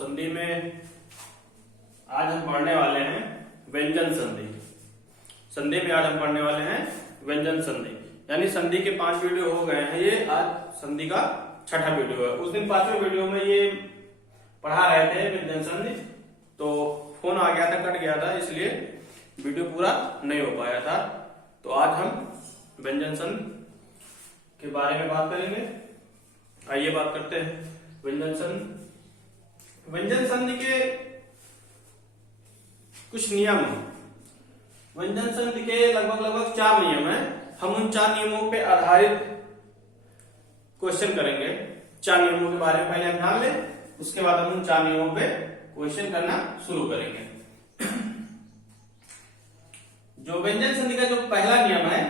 संधि में आज हम पढ़ने वाले हैं व्यंजन संधि। संधि में आज हम पढ़ने वाले हैं व्यंजन संधि, यानी संधि के 5 वीडियो हो गए हैं। ये आज संधि का 6ठा वीडियो है। उस दिन 5वें वीडियो में ये पढ़ा रहे थे व्यंजन संधि, तो फोन आ गया था, कट गया था, इसलिए वीडियो पूरा नहीं हो पाया था। तो आज हम व्यंजन संधि के बारे में बात करेंगे। आइए बात करते हैं व्यंजन संधि। व्यंजन संधि के कुछ नियम। व्यंजन संधि के लगभग 4 नियम हैं। हम उन 4 नियमों पे आधारित क्वेश्चन करेंगे। 4 नियमों के बारे में पहले हम जान लें, उसके बाद हम उन 4 नियमों पे क्वेश्चन करना शुरू करेंगे। जो व्यंजन संधि का जो पहला नियम है,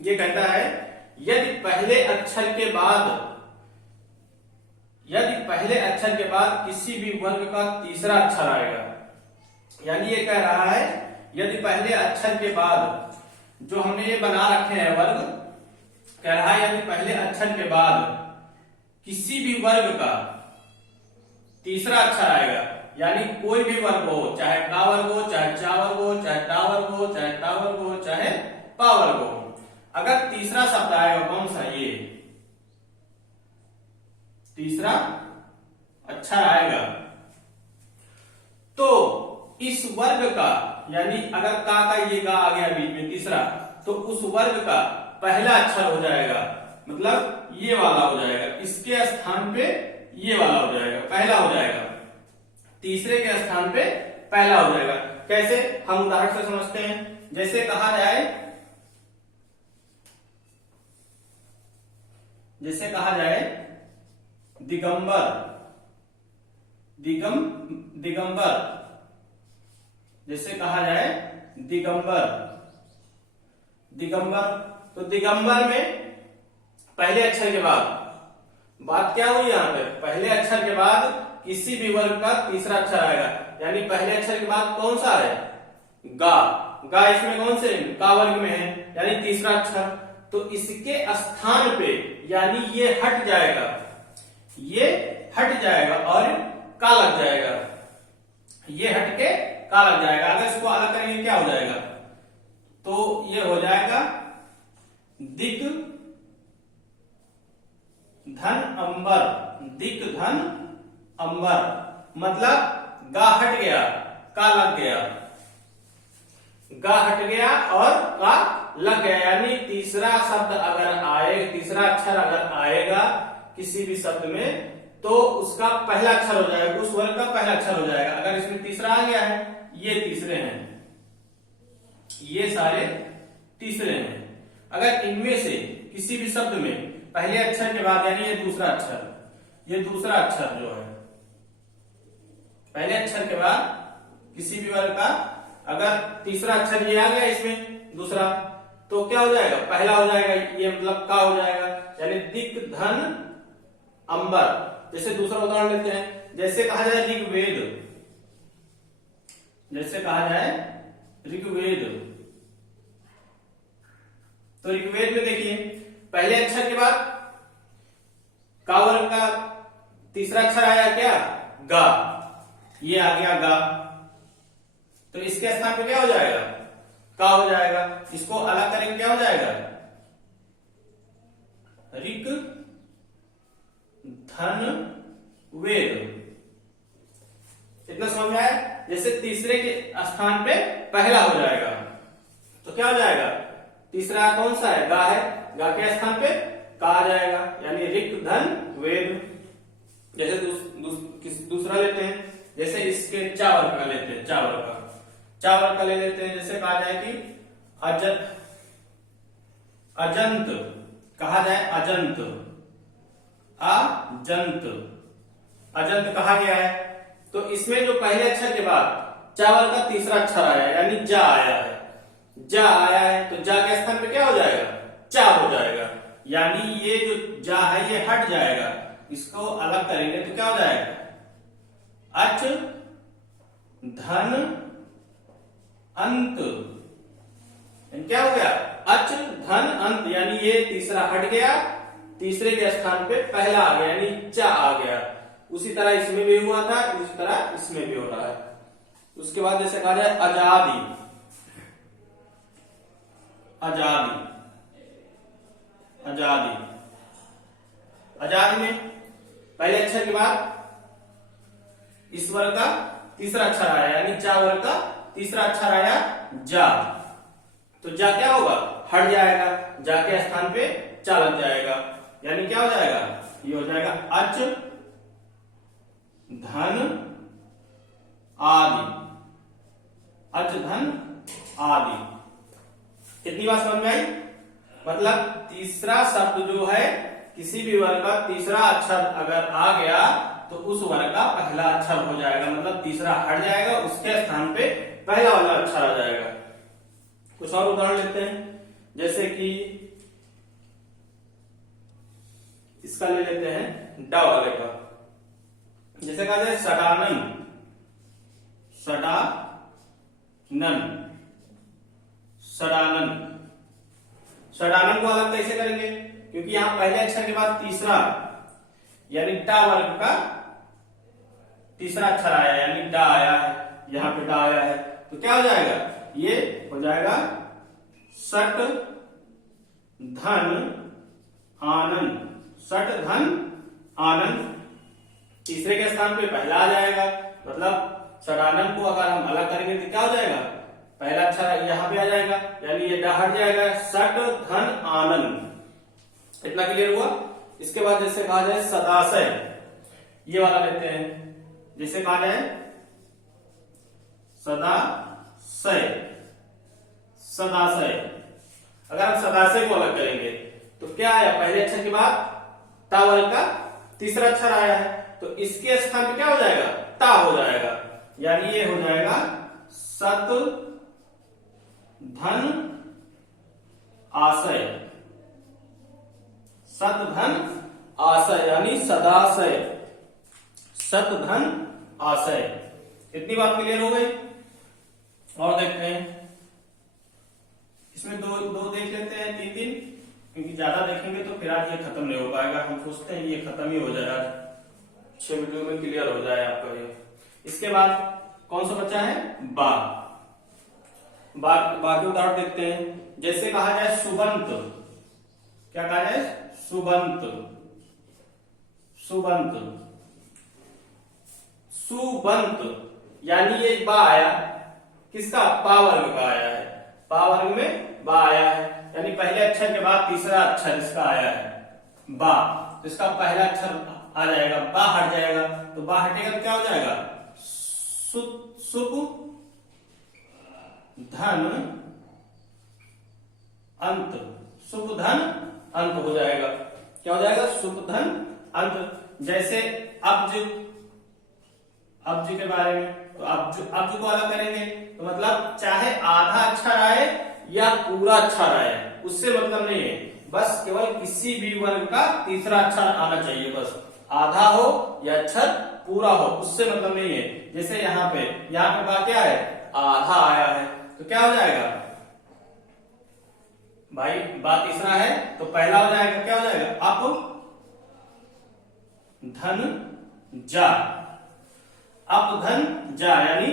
ये कहता है यदि पहले अक्षर के बाद किसी भी वर्ग का तीसरा अक्षर आएगा, यानी ये कह रहा है यदि पहले अक्षर के बाद जो हमने ये बना रखे हैं वर्ग, कह रहा है यदि पहले अक्षर के बाद किसी भी वर्ग का तीसरा अक्षर आएगा, यानी कोई भी वर्ग हो, चाहे का वर्ग हो, चाहे चा वर्ग हो, चाहे टा वर्ग हो, चाहे टा वर्ग हो, चाहे पा वर्ग हो, अगर तीसरा शब्द आएगा, कौन सा, ये तीसरा अक्षर आएगा, तो इस वर्ग का, यानी अगर का ये गा आ गया बीच में तीसरा, तो उस वर्ग का पहला अक्षर हो जाएगा, मतलब ये वाला हो जाएगा। इसके स्थान पे ये वाला हो जाएगा, पहला हो जाएगा। तीसरे के स्थान पे पहला हो जाएगा। कैसे, हम उदाहरण से समझते हैं। जैसे कहा जाए दिगंबर, दिगंबर, जैसे कहा जाए दिगंबर, तो दिगंबर में पहले अक्षर के बाद बात क्या हुई, यहां पे पहले अक्षर के बाद किसी भी वर्ग का तीसरा अक्षर आएगा, यानी पहले अक्षर के बाद कौन सा है, गा इसमें कौन से, का वर्ग में है, यानी तीसरा अक्षर। तो इसके स्थान पे, यानी ये हट जाएगा और का लग जाएगा, ये हट के का लग जाएगा। अगर इसको अलग करेंगे क्या हो जाएगा, तो ये हो जाएगा दिक धन अंबर, मतलब गा हट गया, का लग गया, गा हट गया और का लग गया, यानी तीसरा शब्द अगर आए, तीसरा अक्षर अगर आएगा किसी भी शब्द में, तो उसका पहला अक्षर हो जाएगा, उस वर्ग का पहला अक्षर हो जाएगा। अगर इसमें तीसरा आ गया है, ये तीसरे हैं, ये सारे तीसरे हैं। अगर इनमें से किसी भी शब्द में पहले अक्षर के बाद, यानी ये दूसरा अक्षर जो है, पहले अक्षर के बाद किसी भी वर्ग का अगर तीसरा अक्षर ये आ गया इसमें दूसरा, तो क्या हो जाएगा, पहला हो जाएगा, ये मतलब का हो जाएगा, यानी दिक धन अंबर। जैसे दूसरा उदाहरण लेते हैं। जैसे कहा जाए ऋग्वेद, तो ऋग्वेद में देखिए पहले अक्षर के बाद का वर्ग का तीसरा अक्षर आया क्या, गा, ये आ गया गा, तो इसके स्थान पे क्या हो जाएगा, का हो जाएगा। इसको अलग करेंगे क्या हो जाएगा, ऋक धन वेद। इतना समझ में आया। जैसे तीसरे के स्थान पे पहला हो जाएगा, तो क्या हो जाएगा, तीसरा कौन सा है, गा है, गा के स्थान पे का आ जाएगा, यानी ऋक धन वेद। जैसे दूसरा लेते हैं, जैसे इसके चावल का लेते हैं, चावल का ले लेते हैं। जैसे कहा जाए कि अजंत, कहा जाए अजंत कहा गया है, तो इसमें जो पहले अक्षर के बाद चावल का तीसरा अक्षर आया, यानी जा आया है, तो जा के स्थान पे क्या हो जाएगा, चा हो जाएगा, यानी ये जो जा है ये हट जाएगा। इसको अलग करेंगे तो क्या हो जाएगा, अच धन अंत, क्या हो गया, अच धन अंत, यानी ये तीसरा हट गया, तीसरे के स्थान पे पहला आ गया, यानी चा आ गया, उसी तरह इसमें भी हुआ था, उसी तरह इसमें भी हो रहा है। उसके बाद जैसे कहा जाए आजादी, आजादी, आजादी, आजादी में पहले अक्षर के बाद इस वर्ग का तीसरा अक्षर आया, यानी चा वर्ग का तीसरा अक्षर आया जा, तो जा क्या होगा, हट जाएगा, जा के स्थान पे चा लग जाएगा, यानी क्या हो जाएगा, ये हो जाएगा अच धन आदि, अच धन आदि। कितनी बात समझ में आई? मतलब तीसरा शब्द जो है, किसी भी वर्ग का तीसरा अक्षर अगर आ गया तो उस वर्ग का पहला अक्षर हो जाएगा, मतलब तीसरा हट जाएगा, उसके स्थान पे पहला वाला अक्षर आ जाएगा। कुछ और उदाहरण लेते हैं, जैसे कि इसका ले लेते हैं ड वाले का। जैसे कहा जाए सडानन, सडानन, सडानन। सडानन को अलग कैसे करेंगे, क्योंकि यहां पहले अक्षर के बाद तीसरा यानी टा वर्ग का तीसरा अक्षर आया, यानी डा आया है, यहां पे डा आया है, तो क्या हो जाएगा, ये हो जाएगा सट धन आनंद, सट धन आनंद। तीसरे के स्थान पे पहला आ जाएगा, मतलब सडानन को अगर हम अलग करेंगे तो क्या हो जाएगा, पहला अक्षर यहां पे आ जाएगा, यानी ये डा हट जाएगा, सट धन आनंद। इतना क्लियर हुआ? इसके बाद जैसे कहा जाए सदाशय, ये वाला लेते हैं। जैसे कहा जाए सदाशय, सदाशय, अगर हम सदाशय को अलग करेंगे तो क्या आया, पहले अक्षर के बाद ता वर्ग का तीसरा अक्षर आया है, तो इसके स्थान पे क्या हो जाएगा, ता हो जाएगा, यानी ये हो जाएगा सत धन आशय, सत धन आशय, यानी सदाशय, सत धन आशय। इतनी बात क्लियर हो गई? और देखते हैं, इसमें दो दो देख लेते हैं, तीन दिन, क्योंकि ज्यादा देखेंगे तो फिर आज ये खत्म नहीं हो पाएगा। हम सोचते हैं ये खत्म ही हो जाए आज, 6 वीडियो में क्लियर हो जाए आपका ये। इसके बाद कौन सा बच्चा है, बा। बाकी उदाहरण देखते हैं। जैसे कहा जाए सुबंत, क्या कहा जाए, सुबंत, सुबंत, सुबंत, यानी ये बा आया, किसका, पा वर्ग का आया है, पा वर्ग में बा आया है, यानी पहले अक्षर के बाद तीसरा अक्षर इसका आया है बा, तो इसका पहला अक्षर आ जाएगा, बा हट जाएगा, तो बा हटेगा तो क्या हो जाएगा, सुप धन अंत, सुप धन अंत हो जाएगा, क्या हो जाएगा, सुप धन अंत। जैसे अब्ज, अब्ज के बारे में, तो अब्ज को अलग करेंगे तो मतलब चाहे आधा अक्षर आए या पूरा अक्षर आए, उससे मतलब नहीं है, बस केवल किसी भी वर्ग का तीसरा अक्षर आना चाहिए, बस आधा हो या अक्षर पूरा हो, उससे मतलब नहीं है। जैसे यहाँ पे बा क्या है, आधा आया है, तो क्या हो जाएगा भाई, बा तीसरा है तो पहला हो जाएगा, क्या हो जाएगा, अप धन जा, अप धन जा, यानी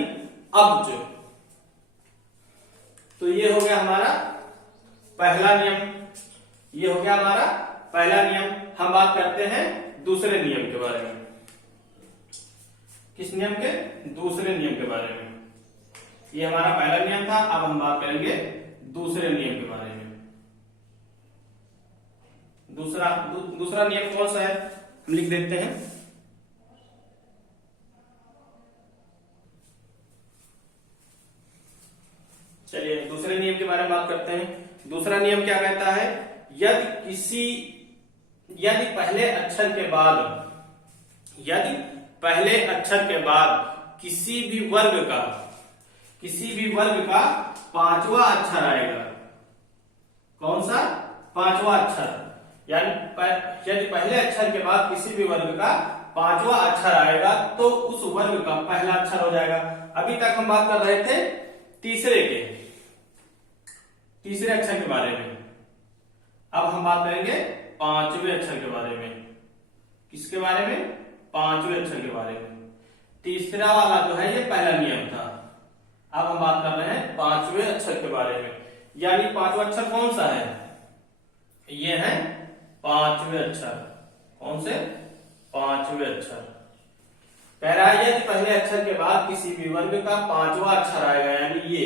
अब्ज। तो ये हो गया हमारा पहला नियम, ये हो गया हमारा पहला नियम। हम बात करते हैं दूसरे नियम के बारे में। किस नियम के, दूसरे नियम के बारे में। ये हमारा पहला नियम था, अब हम बात करेंगे दूसरे नियम के बारे में। दूसरा नियम कौन सा है, हम लिख देते हैं। चलिए दूसरे नियम के बारे में बात करते हैं। दूसरा नियम क्या कहता है, यदि पहले अक्षर के बाद किसी भी वर्ग का पांचवा अक्षर आएगा, कौन सा, पांचवा अक्षर, यानी यदि पहले अक्षर के बाद किसी भी वर्ग का पांचवा अक्षर आएगा तो उस वर्ग का पहला अक्षर हो जाएगा। अभी तक हम बात कर रहे थे तीसरे अक्षर के बारे में, अब हम बात करेंगे पांचवें अक्षर के बारे में। किसके बारे में, पांचवें अक्षर के बारे में। तीसरा वाला जो है ये पहला नियम था। अब हम बात कर रहे हैं पांचवें अक्षर के बारे में। यानी पांचवा अक्षर कौन सा है? ये है पांचवें अक्षर। कौन से? पांचवें अक्षर। कह रहा है कि पहले अक्षर के बाद किसी भी वर्ग का पांचवा अक्षर आएगा, यानी ये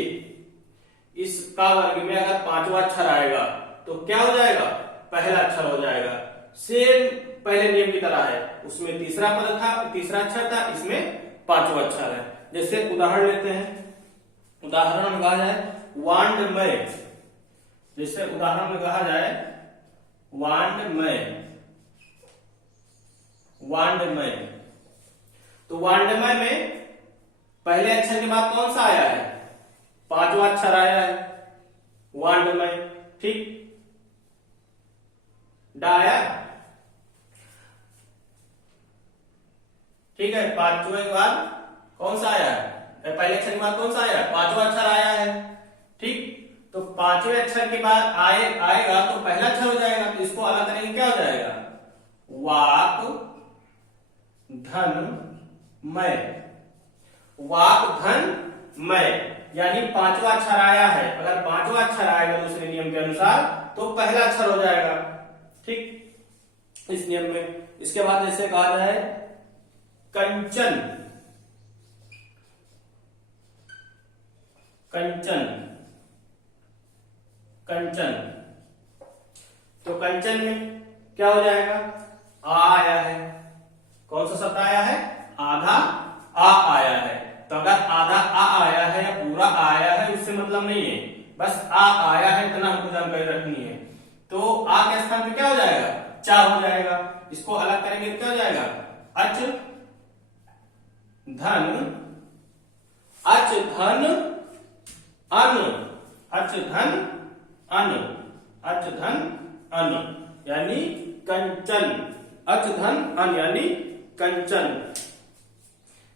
इसका वर्ग में अगर पांचवा अक्षर आएगा तो क्या हो जाएगा? पहला अक्षर हो जाएगा। सेम पहले नियम की तरह है, उसमें तीसरा पद था, तीसरा अक्षर था, इसमें पांचवा अक्षर है। जैसे उदाहरण लेते हैं, उदाहरण में कहा जाए वांडमय। जैसे उदाहरण में कहा जाए वांडमय, वांडमय। तो वांडमय में पहले अक्षर के बाद कौन सा आया है? पांचवा अक्षर आया है, वांडमय। ठीक, डाया। ठीक है, पांचवें के बाद कौन सा आया है? पहले अक्षर के बाद कौन सा आया? पांचवा अक्षर आया है। ठीक, तो पांचवें अक्षर के बाद आएगा तो पहला अक्षर हो जाएगा, तो इसको अलग करेंगे क्या हो जाएगा? वाक धन मय। वाक धन मय, यानी पांचवा अक्षर आया है, अगर पांचवा अक्षर आएगा दूसरे नियम के अनुसार तो पहला अक्षर हो जाएगा। ठीक, इस नियम में। इसके बाद जैसे कहा जाए कंचन, कंचन, कंचन। तो कंचन में क्या हो जाएगा? आ आया है। कौन सा शब्द आया है? आधा आ आया है। तो अगर आधा आ आया है या पूरा आया है उससे मतलब नहीं है, बस आ आया है इतना हमको जानकारी रखनी है। तो आ के स्थान पे क्या हो जाएगा? चा हो जाएगा। इसको अलग करेंगे तो क्या हो जाएगा? अच धन, अच धन अन, अच धन अन, अच धन अन, यानी कंचन। अच धन अन यानी कंचन।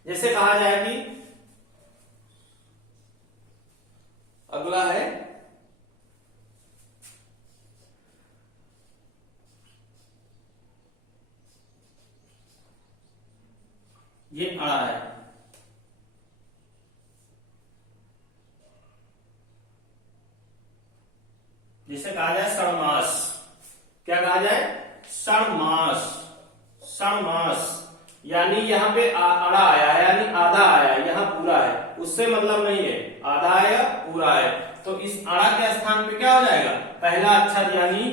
जैसे कहा जाए कि अगला है ये अड़ा है। जिसे कहा जाए षणमास। क्या कहा जाए? षणमास, षणमास। यानी यहाँ पे अड़ा आया है, यानी आधा आया है, यहाँ पूरा है, उससे मतलब नहीं है। आधा आया, पूरा है, तो इस अड़ा के स्थान पे क्या हो जाएगा? पहला अक्षर यानी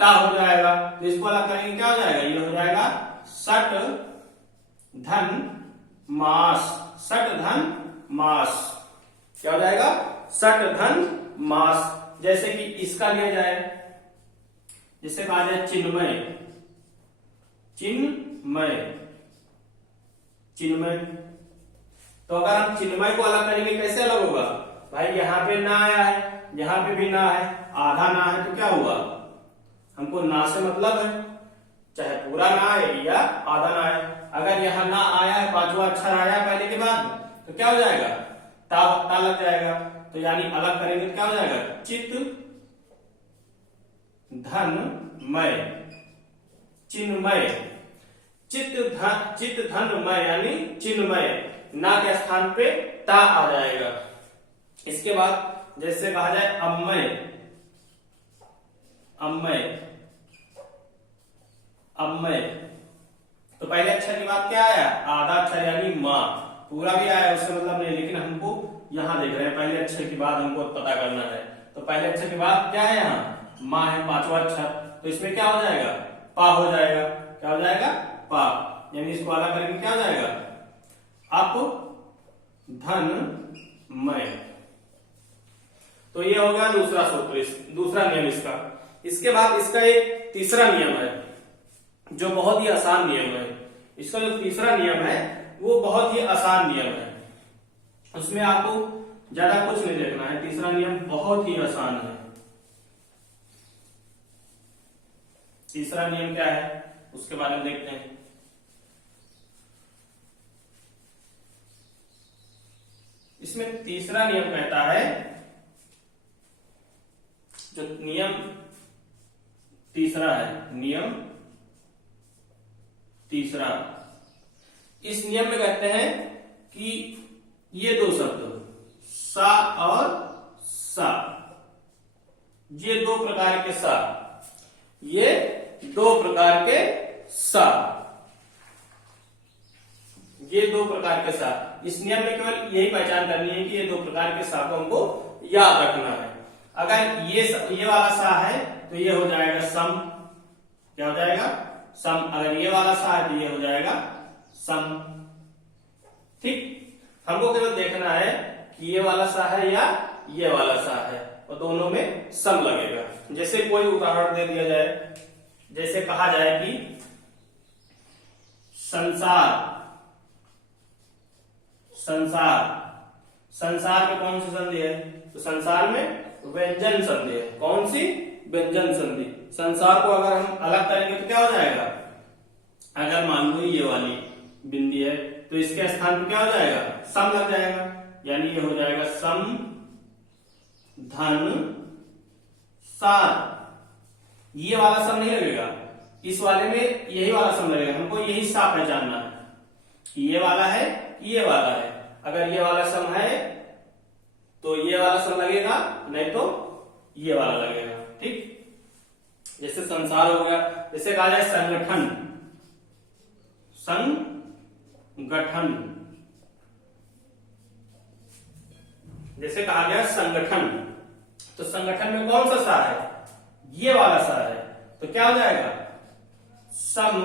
ता हो जाएगा। तो इसको अलग करेंगे क्या हो जाएगा? ये हो जाएगा षट धन मास, षट धन मास। क्या हो जाएगा? षट धन मास। जैसे कि इसका लिया जाए, जिसे कहा जाए चिन्मय, चिन्मय, चिन्मय। तो अगर हम चिन्मय को अलग करेंगे कैसे अलग होगा? भाई यहाँ पे ना आया है, यहाँ पे भी ना है, आधा ना है, तो क्या हुआ? हमको ना से मतलब है, चाहे पूरा ना आए या आधा ना आए। अगर यहाँ ना आया है, पांचवा अक्षर आया पहले के बाद, तो क्या हो जाएगा? ता लग जाएगा। तो यानी अलग करेंगे तो क्या हो जाएगा? चित धन मय, चिन्मय। चित धन मय यानी चिन्मय। ना के स्थान पे ता आ जाएगा। इसके बाद जैसे कहा जाए अम्मय, अम्मय, अम्मय। तो पहले अक्षर के बाद क्या आया? आधा अक्षर यानी माँ। पूरा भी आया उससे मतलब नहीं, लेकिन हमको यहाँ देख रहे हैं पहले अक्षर के बाद हमको पता करना है। तो पहले अक्षर के बाद क्या है? यहाँ माँ है, पांचवा अक्षर। तो इसमें क्या हो जाएगा? पा हो जाएगा। क्या हो जाएगा? पा। यानी इसको अलग करेंगे क्या हो जाएगा? अप धन मय। तो ये हो गया दूसरा सूत्र, दूसरा नियम इसका। इसके बाद इसका एक तीसरा नियम है जो बहुत ही आसान नियम है। इसका जो तीसरा नियम है वो बहुत ही आसान नियम है, उसमें आपको ज्यादा कुछ नहीं देखना है। तीसरा नियम बहुत ही आसान है। तीसरा नियम क्या है उसके बारे में देखते हैं। इसमें तीसरा नियम कहता है, जो नियम तीसरा है, नियम तीसरा, इस नियम में कहते हैं कि ये दो शब्द सा और सा, ये दो प्रकार के सा, ये दो प्रकार के सा, ये दो प्रकार के सा। इस नियम में केवल यही पहचान करनी है कि ये दो प्रकार के सा को हमको याद रखना है। अगर ये वाला सा है तो ये हो जाएगा सम। क्या हो जाएगा? सम। अगर ये वाला सा है तो ये हो जाएगा सम। ठीक, हमको केवल देखना है कि ये वाला सा है या ये वाला सा है, और दोनों में सम लगेगा। जैसे कोई उदाहरण दे दिया जाए, जैसे कहा जाए कि संसार, संसार, संसार में कौन सी संधि है? तो संसार में व्यंजन संधि है। कौन सी? व्यंजन संधि। संसार को अगर हम अलग करेंगे तो क्या हो जाएगा? अगर मान लो ये वाली बिंदी है तो इसके स्थान पर क्या हो जाएगा? सम लग जाएगा, यानी ये हो जाएगा सम धन सार। ये वाला सम नहीं लगेगा, इस वाले में यही वाला सम लगेगा। हमको यही सा पहचानना है, ये वाला है, ये वाला है। अगर ये वाला सम है तो ये वाला सम लगेगा, नहीं तो ये वाला लगेगा। ठीक, जैसे संसार हो गया। जैसे कहा जाए संगठन, संगठन, जैसे कहा गया संगठन, तो संगठन में कौन सा सा है? ये वाला सा है, तो क्या हो जाएगा? सम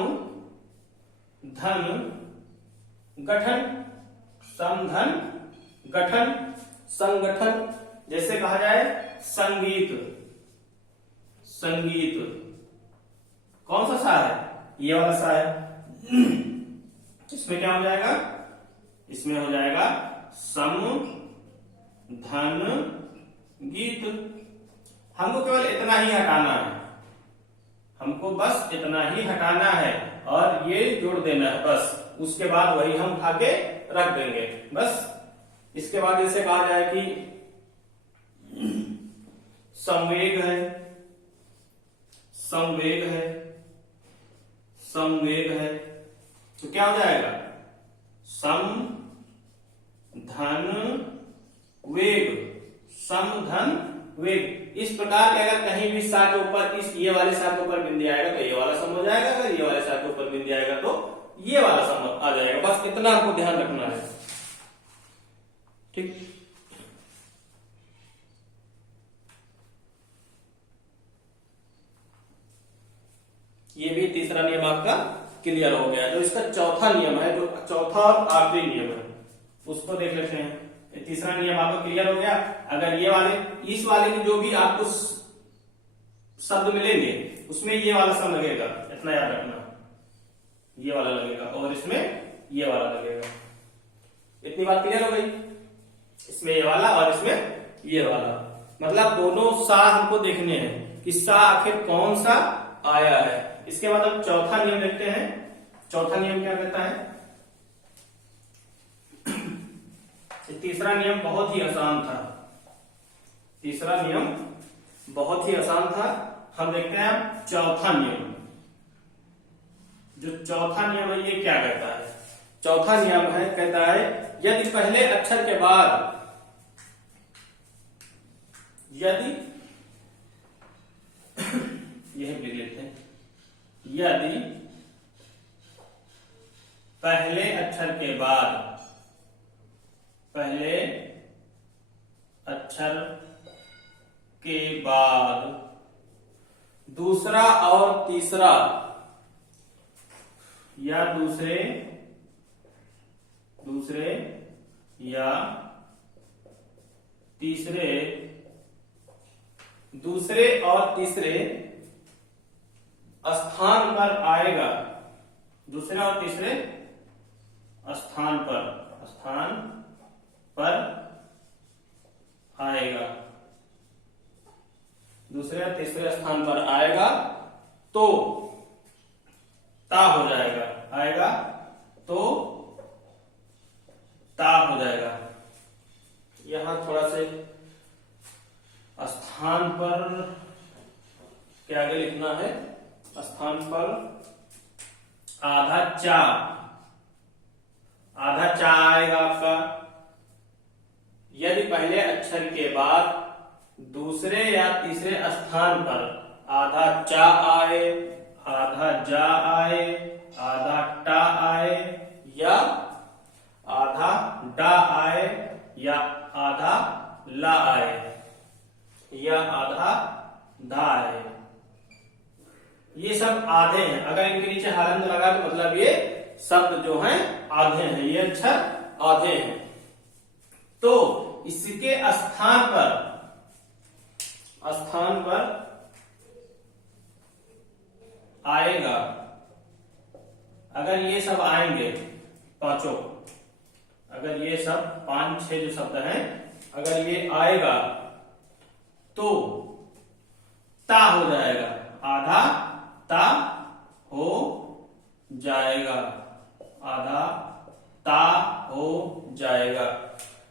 धन गठन, सम धन गठन, संगठन। जैसे कहा जाए संगीत, संगीत, कौन सा सा है? ये वाला सा है। इसमें क्या हो जाएगा? इसमें हो जाएगा सम धन गीत। हमको केवल इतना ही हटाना है, हमको बस इतना ही हटाना है और ये जोड़ देना है बस। उसके बाद वही हम उठा के रख देंगे बस। इसके बाद जैसे कहा जाए कि संवेग है, संवेग है, संवेग है, तो क्या हो जाएगा? सम धन वेग, सम धन वेग। इस प्रकार के अगर कहीं भी सा के ऊपर इस ये वाले सा के ऊपर बिंदी आएगा तो ये वाला सम हो जाएगा, अगर ये वाले सा के ऊपर बिंदी आएगा तो ये वाला सम आ जाएगा। बस इतना आपको ध्यान रखना है। ठीक, ये भी तीसरा नियम आपका क्लियर हो गया। जो इसका चौथा नियम है, जो चौथा और आखिरी नियम है, उसको देख लेते हैं। तीसरा नियम आपको क्लियर हो गया। अगर ये वाले, इस वाले की जो भी आपको शब्द मिलेंगे उसमें ये वाला सम लगेगा, इतना याद रखना, ये वाला लगेगा, और इसमें ये वाला लगेगा। इतनी बात क्लियर हो गई? इसमें ये वाला और इसमें ये वाला, मतलब दोनों सा हमको देखने हैं कि सा आखिर कौन सा आया है। इसके बाद हम चौथा नियम देखते हैं। चौथा नियम क्या कहता है? तीसरा नियम बहुत ही आसान था। तीसरा नियम बहुत ही आसान था। हम देखते हैं चौथा नियम। जो चौथा नियम है ये क्या कहता है? चौथा नियम है, कहता है यदि पहले अक्षर के बाद, यदि यह लिख लेते हैं, यदि पहले अक्षर के बाद, पहले अक्षर के बाद दूसरा और तीसरा या दूसरे या तीसरे, दूसरे और तीसरे स्थान पर आएगा, दूसरे और तीसरे स्थान पर आएगा, दूसरे और तीसरे स्थान पर आएगा तो ता हो जाएगा, आएगा तो ता हो जाएगा। यहां थोड़ा से स्थान पर के आगे लिखना है, स्थान पर आधा चा, दूसरे स्थान पर आधा चा आए, आधा जा आए, आधा टा आए, या आधा डा आए, या आधा ला आए, या आधा धा आए, ये सब आधे हैं। अगर इनके नीचे हलंत लगा तो मतलब ये शब्द जो हैं आधे हैं, ये अक्षर आधे हैं। तो इसके स्थान पर आएगा, अगर ये सब आएंगे पांचों, अगर ये सब 5-6 जो शब्द हैं अगर ये आएगा तो ता हो जाएगा, आधा ता हो जाएगा, आधा ता हो जाएगा।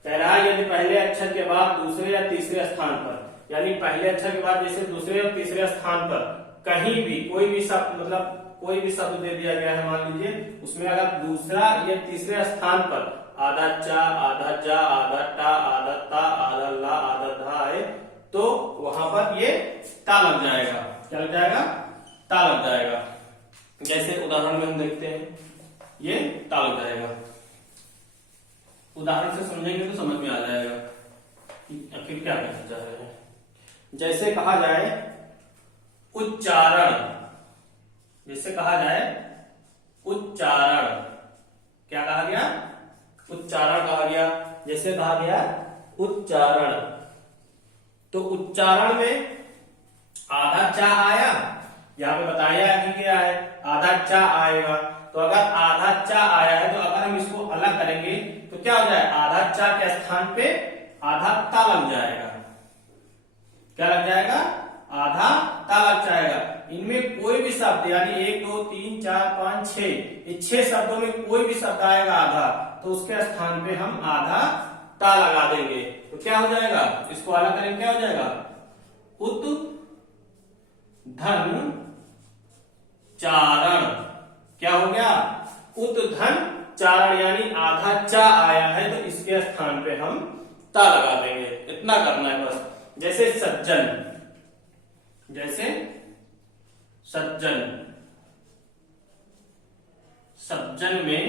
कह रहा है यदि पहले अक्षर के बाद दूसरे या तीसरे स्थान पर, यानी पहले अक्षर के बाद जैसे दूसरे और तीसरे स्थान पर कहीं भी कोई भी शब्द, मतलब कोई भी शब्द दे दिया गया है, मान लीजिए उसमें अगर दूसरा या तीसरे स्थान पर आधा चा, आधा जा, आधा टा, आधा ता, आधा ला, आधा धा है तो वहां पर ये ता लग जाएगा। क्या लग जाएगा? ता लग जाएगा। जैसे उदाहरण में हम देखते हैं, ये ता लग जाएगा। उदाहरण से समझेंगे तो समझ में आ जाएगा कि आखिर क्या कहना चाह रहे हैं। जैसे कहा जाए उच्चारण, जैसे कहा जाए उच्चारण, क्या कहा गया? उच्चारण कहा गया। जैसे कहा गया उच्चारण, तो उच्चारण में आधा चा आया, यहाँ पे बताया कि क्या है, आधा चा आएगा। तो अगर आधा चा आया है तो अगर हम इसको अलग करेंगे तो क्या हो जाए, आधा चा के स्थान पे आधा ता लग जाएगा। क्या लग जाएगा? आधा ता लग जाएगा। इनमें कोई भी शब्द, यानी 1 2 3 4 5 6, ये 6 शब्दों में कोई भी शब्द आएगा आधा, तो उसके स्थान पे हम आधा ता लगा देंगे। तो क्या हो जाएगा, इसको अलग करेंगे, क्या हो जाएगा? उत धन चारण। क्या हो गया? उत धन चारण, यानी आधा चा आया है तो इसके स्थान पे हम ता लगा देंगे। इतना करना है बस। जैसे सज्जन, जैसे सज्जन, सज्जन में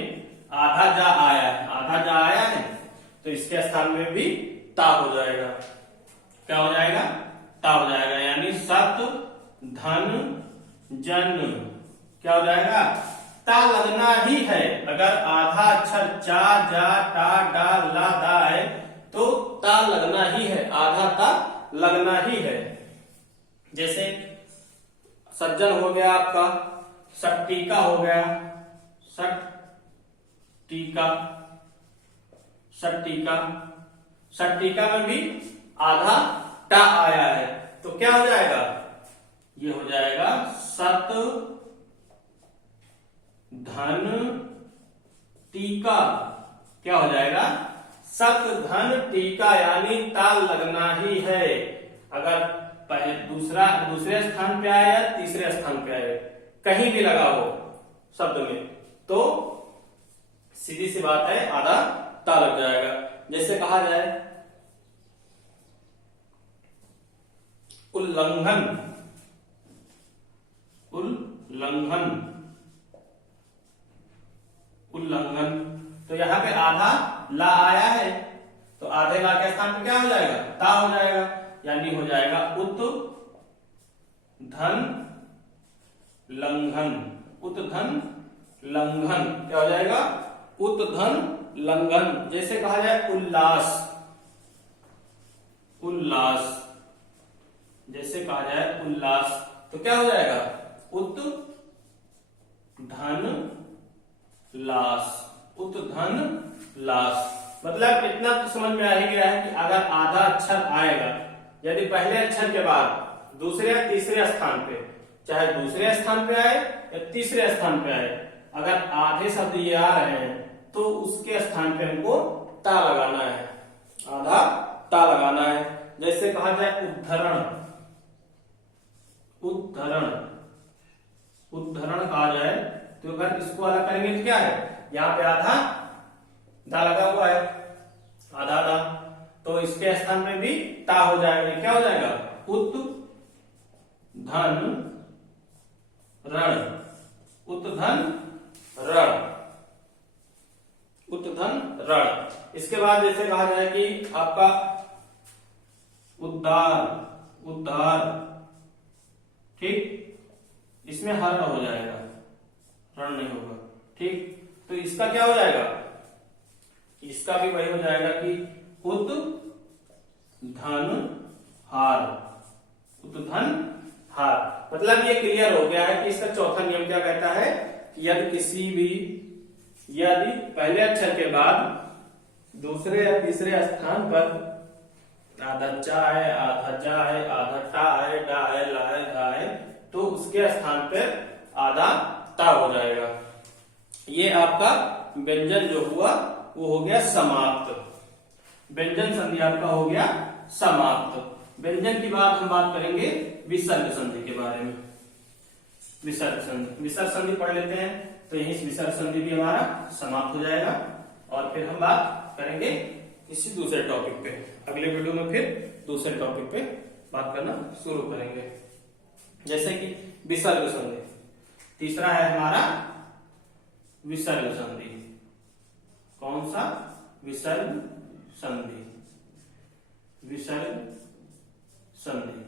आधा जा आया है, आधा जा आया है तो इसके स्थान में भी ता हो जाएगा। क्या हो जाएगा? ता हो जाएगा, यानी सत धन जन। क्या हो जाएगा? ता लगना ही है। अगर आधा अक्षर चा, जा, टा, डा, ला, दा है तो ता लगना ही है, आधा ता लगना ही है। जैसे सज्जन हो गया आपका, सट्टिका हो गया, सट्टिका, सट्टिका, सट्टिका में भी आधा टा आया है तो क्या हो जाएगा? ये हो जाएगा सत धन टीका। क्या हो जाएगा? सत धन टीका, यानी ता लगना ही है। अगर पहले दूसरे स्थान पे आया या तीसरे स्थान पे आया, कहीं भी लगा हो शब्द में तो सीधी सी बात है, आधा ता लग जाएगा। जैसे कहा जाए उल्लंघन, उल्लंघन, उल्लंघन, तो यहां पे आधा ला आया है तो आधे ला के स्थान पे क्या हो जाएगा? ता हो जाएगा, यानी हो जाएगा उत धन लंघन, उत धन लंघन। क्या हो जाएगा? उत धन लंघन। जैसे कहा जाए उल्लास, उल्लास, जैसे कहा जाए उल्लास तो क्या हो जाएगा? उत धन लास, उत धन लास। मतलब इतना तो समझ में आ ही गया है कि अगर आधा अक्षर आएगा, यदि पहले अक्षर के बाद दूसरे या तीसरे स्थान पे, चाहे दूसरे स्थान पे आए या तीसरे स्थान पे आए, अगर आधे शब्द ये आ रहे हैं तो उसके स्थान पे हमको ता लगाना है, आधा ता लगाना है। जैसे कहा जाए उद्धरण, उद्धरण, उद्धरण कहा जाए तो अगर इसको अलग करेंगे तो क्या है, यहाँ पे आधा दा लगा हुआ है, आधा दा, तो इसके स्थान में भी ता हो जाएगा। क्या हो जाएगा? धन ऋण, उत्धन ऋण, उत्धन ऋण। इसके बाद जैसे कहा जाए कि आपका उद्धार, उद्धार, ठीक, इसमें हर हो जाएगा, ऋण नहीं होगा, ठीक। तो इसका क्या हो जाएगा, इसका भी वही हो जाएगा कि उत्धन हार, उत्धन हार। मतलब ये क्लियर हो गया है कि इसका चौथा नियम क्या कहता है कि यदि किसी भी, यदि पहले अक्षर के बाद दूसरे या तीसरे स्थान पर आधा चा है, आधा जा है, आधा टा है, डा है, ला है, धा है, तो उसके स्थान पर आधा ता हो जाएगा। ये आपका व्यंजन जो हुआ वो हो गया समाप्त, व्यंजन संधि आपका हो गया समाप्त। व्यंजन की बात हम बात करेंगे विसर्ग संधि के बारे में। विसर्ग संधि, विसर्ग संधि पढ़ लेते हैं, तो यही विसर्ग संधि भी हमारा समाप्त हो जाएगा। और फिर हम बात करेंगे किसी दूसरे टॉपिक पे, अगले वीडियो में फिर दूसरे टॉपिक पे बात करना शुरू करेंगे, जैसे कि विसर्ग संधि। तीसरा है हमारा विसर्ग संधि। कौन सा, विसर्ग संधि, विसर्ग संधि।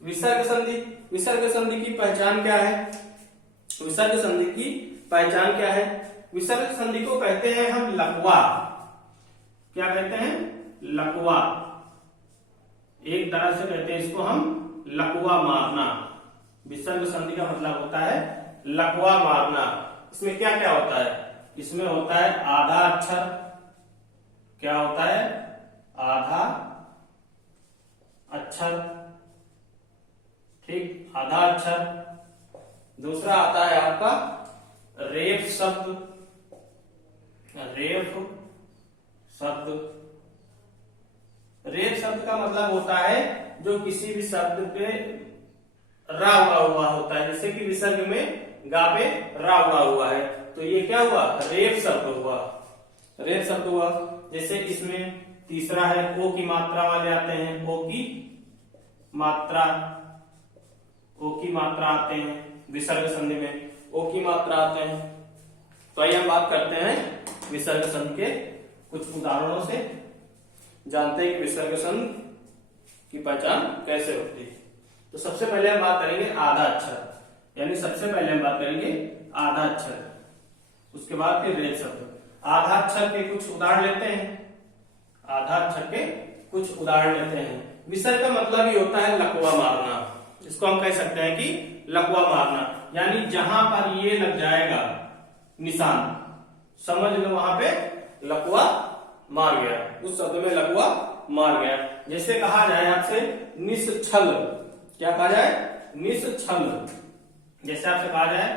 विसर्ग संधि, विसर्ग संधि की पहचान क्या है, विसर्ग संधि की पहचान क्या है? विसर्ग संधि को कहते हैं हम लकवा। क्या कहते हैं? लकवा। एक तरह से कहते हैं इसको हम लकवा मारना। विसर्ग संधि का मतलब होता है लकवा मारना। इसमें क्या क्या होता है? इसमें होता है आधा अक्षर। क्या होता है? आधा अक्षर, ठीक, आधा अक्षर। दूसरा आता है आपका रेफ शब्द, रेफ शब्द। रेफ शब्द का मतलब होता है जो किसी भी शब्द पे रा उड़ा हुआ होता है, जैसे कि विसर्ग में गा पे रा उड़ा हुआ है, तो ये क्या हुआ? रेफ शब्द हुआ, रेफ शब्द हुआ। जैसे इसमें तीसरा है ओ की मात्रा वाले आते हैं, ओ की मात्रा, ओ की मात्रा आते हैं विसर्ग संधि में, ओ की मात्रा आते हैं। तो आइए हम बात करते हैं विसर्ग संधि के कुछ उदाहरणों से, जानते हैं कि विसर्ग संधि की पहचान कैसे होती है। तो सबसे पहले हम बात करेंगे आधा अक्षर, यानी सबसे पहले हम बात करेंगे आधा अक्षर, उसके बाद फिर रेफ शब्द। आधा अक्षर के कुछ उदाहरण लेते हैं, आधा अक्षर के कुछ उदाहरण लेते हैं। विसर्ग का मतलब ही होता है लकवा मारना। इसको हम कह सकते हैं कि लकवा मारना, यानी जहां पर ये लग जाएगा निशान, समझ लो वहां पे लकवा मार गया, उस शब्द में लकवा मार गया। जैसे कहा जाए आपसे निश्छल, क्या कहा जाए? निश्छल। जैसे आपसे कहा जाए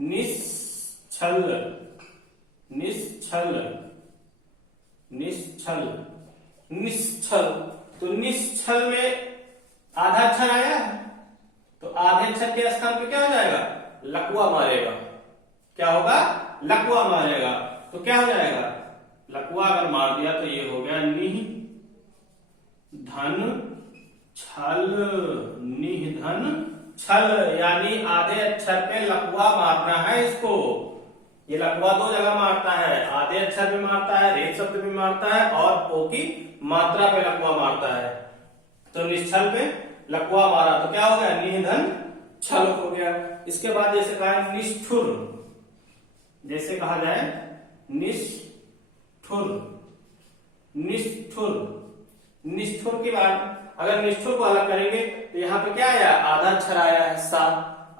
निश्छल, निश्छल, निश्छल, निश्छल। तो निश्छल में आधा अक्षर आया, तो आधे अक्षर के स्थान पे क्या हो जाएगा? लकवा मारेगा। क्या होगा? लकवा मारेगा। तो क्या हो जाएगा? लकवा अगर मार दिया तो ये हो गया निह धन छल, निह धन छल, यानी आधे अक्षर पे लकवा मारना है इसको। ये लकवा दो जगह मारता है, आधे अक्षर पे मारता है, रेफ शब्द पे मारता है, और ओ की मात्रा पे लकवा मारता है। तो निश्छल पे लकवा मारा तो क्या हो गया? निधन छल हो गया। इसके बाद जैसे कहा निष्ठुर, जैसे कहा जाए निष्ठुर, निष्ठुर, निष्ठुर के बाद अगर निष्ठुर को अलग करेंगे तो यहाँ पे क्या आया? आधा अक्षर आया है सा,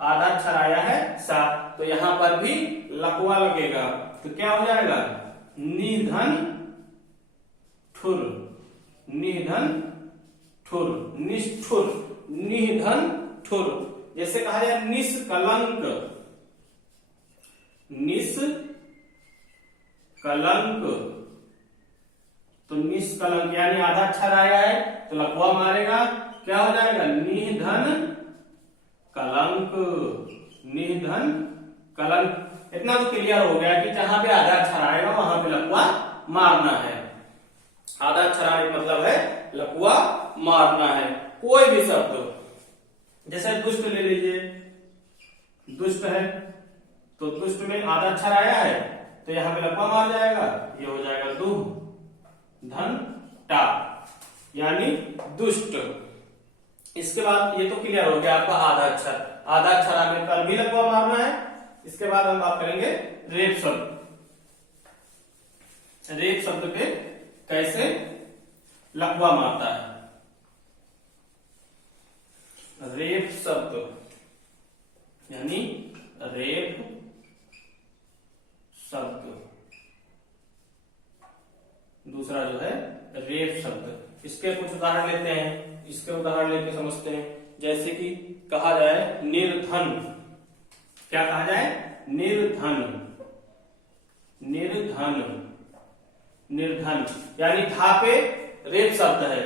आधा अक्षर आया है सा, तो यहां पर भी लकवा लगेगा। तो क्या हो जाएगा? निधन ठुर, निधन ठुर, निष्ठुर, निधन ठुर। जैसे कहा जाए निष्कलंक, निष्कलंक, तो निष्कलंक यानी आधा अक्षर आया है तो लकवा मारेगा, क्या हो जाएगा? निधन कलंक, निधन कलंक। इतना तो क्लियर हो गया कि जहां पे आधा अक्षर आएगा वहां पे लकवा मारना है। आधा अक्षर आने का मतलब है लकवा मारना है। कोई भी शब्द, जैसे दुष्ट ले लीजिए, दुष्ट है तो दुष्ट में आधा अक्षर आया है तो यहां पे लकवा मार जाएगा, ये हो जाएगा दु धन टा यानी दुष्ट। इसके बाद ये तो क्लियर हो गया आपका आधा अक्षर आगे पर भी लकवा मारना है। इसके बाद हम बात करेंगे रेप शब्द। रेप शब्द पे कैसे लकवा मारता है। रेप शब्द यानी रेप शब्द, दूसरा जो है रेप शब्द। इसके कुछ उदाहरण लेते हैं, इसके उदाहरण लेके समझते हैं। जैसे कि कहा जाए निर्धन, क्या कहा जाए, निर्धन, निर्धन, निर्धन यानी था पे रेप शब्द है,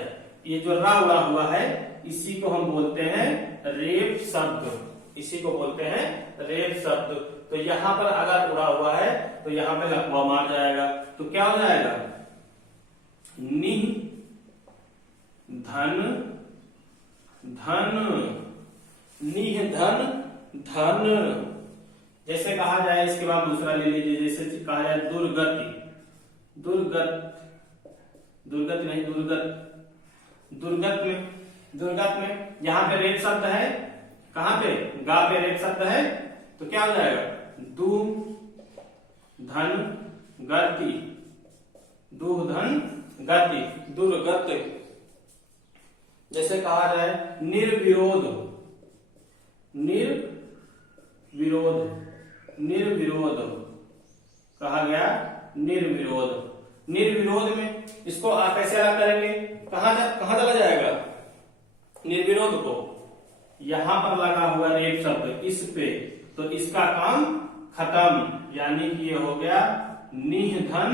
ये जो रा उड़ा हुआ है इसी को हम बोलते हैं रेप शब्द, इसी को बोलते हैं रेप शब्द। तो यहां पर अगर उड़ा हुआ है तो यहां पे लकवा मार जाएगा, तो क्या हो जाएगा, नि धन धन, निह धन धन। जैसे कहा जाए, इसके बाद दूसरा ले लीजिए, जैसे कहा जाए दुर्गति, दुर्गत नहीं दुर्गत, दुर्गत में यहां पे रेप शब्द है, कहां पे, गा पे रेप शब्द है, तो क्या हो जाएगा, दु धन गति, दु धन गति, दुर्गत। जैसे कहा जाए निर्विरोध, निर्विरोध कहा गया, निर्विरोध। निर्विरोध में इसको आप कैसे अलग करेंगे, कहां चला जाएगा निर्विरोध को, यहां पर लगा हुआ रेप शब्द इस पे, तो इसका काम खत्म, यानी कि ये हो गया निधन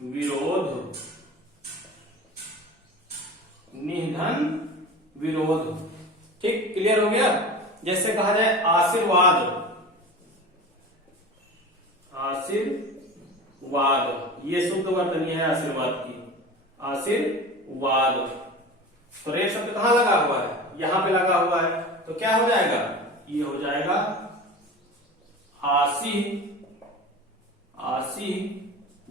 विरोध, निधन विरोध। ठीक, क्लियर हो गया। जैसे कहा जाए आशीर्वाद, आशीर्वाद, ये शुद्ध वर्तनी है आशीर्वाद की, आशीर्वाद। तो रेप शब्द कहां लगा हुआ है, यहां पे लगा हुआ है, तो क्या हो जाएगा, ये हो जाएगा आशी, आशी